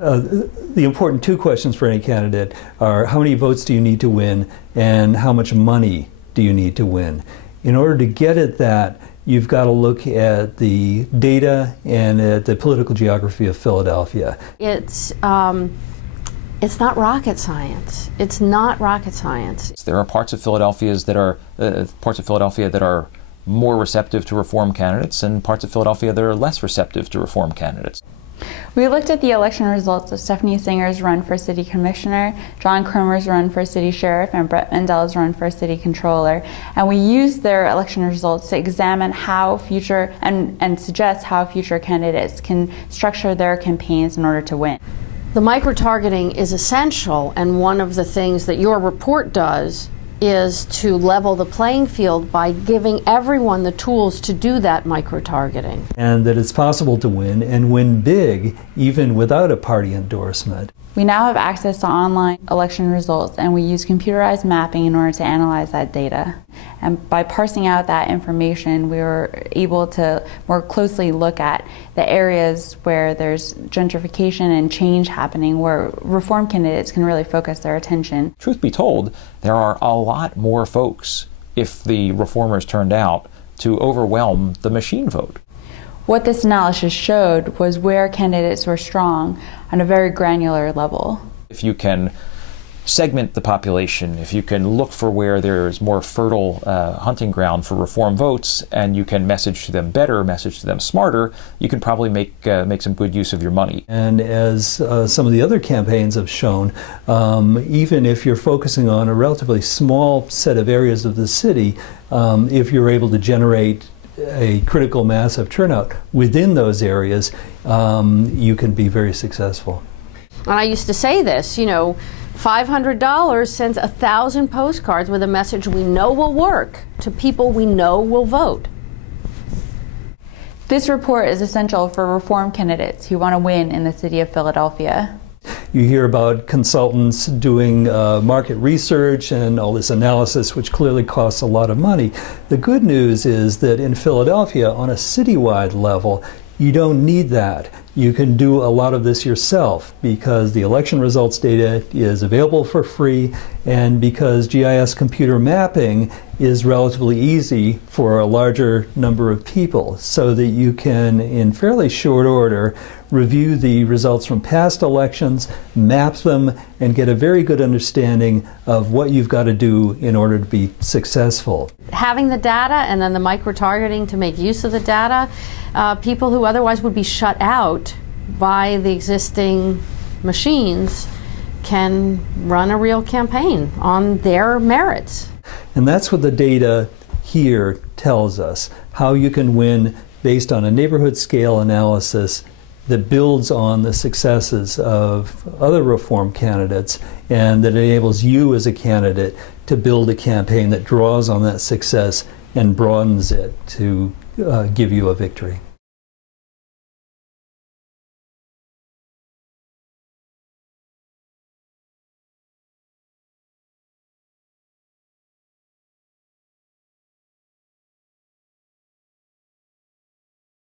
The important two questions for any candidate are how many votes do you need to win and how much money do you need to win. In order to get at that, you've got to look at the data and at the political geography of Philadelphia. It's not rocket science. It's not rocket science. There are parts of Philadelphia that are more receptive to reform candidates and parts of Philadelphia that are less receptive to reform candidates. We looked at the election results of Stephanie Singer's run for city commissioner, John Kromer's run for city sheriff, and Brett Mandel's run for city controller, and we used their election results to examine how future and suggest how future candidates can structure their campaigns in order to win. The micro-targeting is essential, and one of the things that your report does is to level the playing field by giving everyone the tools to do that micro-targeting. And that it's possible to win, and win big, even without a party endorsement. We now have access to online election results, and we use computerized mapping in order to analyze that data. And by parsing out that information, we were able to more closely look at the areas where there's gentrification and change happening, where reform candidates can really focus their attention. Truth be told, there are a lot more folks, if the reformers turned out, to overwhelm the machine vote. What this analysis showed was where candidates were strong on a very granular level. If you can segment the population, if you can look for where there's more fertile hunting ground for reform votes, and you can message to them better, message to them smarter, you can probably make some good use of your money. And as some of the other campaigns have shown, even if you're focusing on a relatively small set of areas of the city, if you're able to generate a critical mass of turnout within those areas, you can be very successful. And I used to say this, you know, $500 sends 1,000 postcards with a message we know will work to people we know will vote. This report is essential for reform candidates who want to win in the city of Philadelphia. You hear about consultants doing market research and all this analysis, which clearly costs a lot of money. The good news is that in Philadelphia, on a citywide level, you don't need that. You can do a lot of this yourself because the election results data is available for free, and because GIS computer mapping is relatively easy for a larger number of people, so that you can, in fairly short order, review the results from past elections, map them, and get a very good understanding of what you've got to do in order to be successful. Having the data and then the micro-targeting to make use of the data, people who otherwise would be shut out by the existing machines can run a real campaign on their merits. And that's what the data here tells us, how you can win based on a neighborhood scale analysis that builds on the successes of other reform candidates, and that enables you as a candidate to build a campaign that draws on that success and broadens it to give you a victory.